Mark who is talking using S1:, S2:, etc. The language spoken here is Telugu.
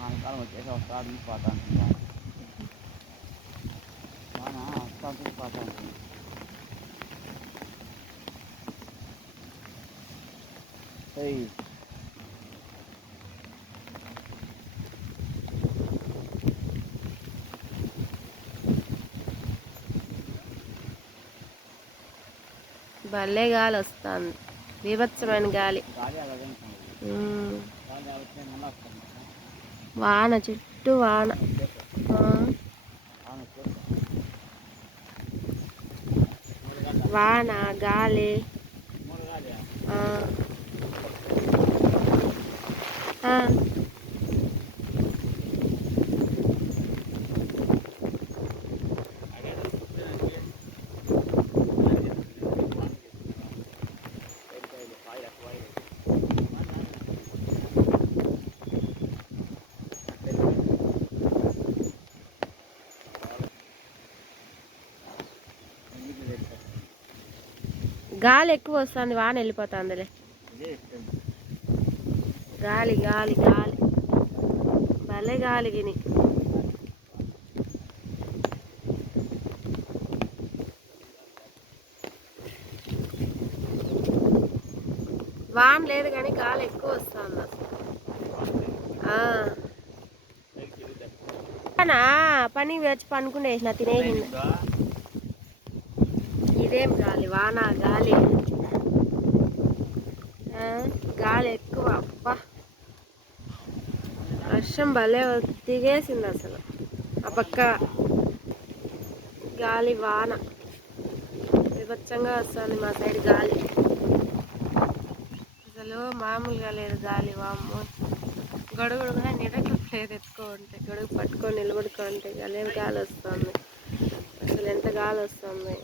S1: ఆనకాలం వచ్చేసి వస్తాడు పోతా ఉంటుంది వాన వస్తా ఉంటుంది పోతా ఉంటుంది
S2: భలే గాలి వస్తుంది. బీభత్సమైన గాలి వాన చుట్టూ వాన.
S1: వాన
S2: గాలి. ఆ. గాలి ఎక్కువ వస్తుంది వాన వెళ్ళిపోతుందిలే. గాలి గాలి గాలి. భలే గాలి విని వాన లేదు కానీ గాలి ఎక్కువ వస్తుంది. అసలు పని? వచ్చి వేసిన తినేసింది. ఇదేం గాలి? వాన గాలి. గాలి ఎక్కువ అబ్బా. వర్షం భలే దిగేసింది అసలు. ఆ పక్క గాలి వాన. విభత్సంగా వస్తుంది మా సైడ్ గాలి. అసలు మామూలుగా లేదు గాలి వామ్మో. గొడుగు కూడా నిడకలేదు ఎత్తుకుంటే గొడుగు పట్టుకొని నిలబడుకుంటే గాలి గాలి వస్తుంది? అసలు ఎంత గాలి వస్తుంది?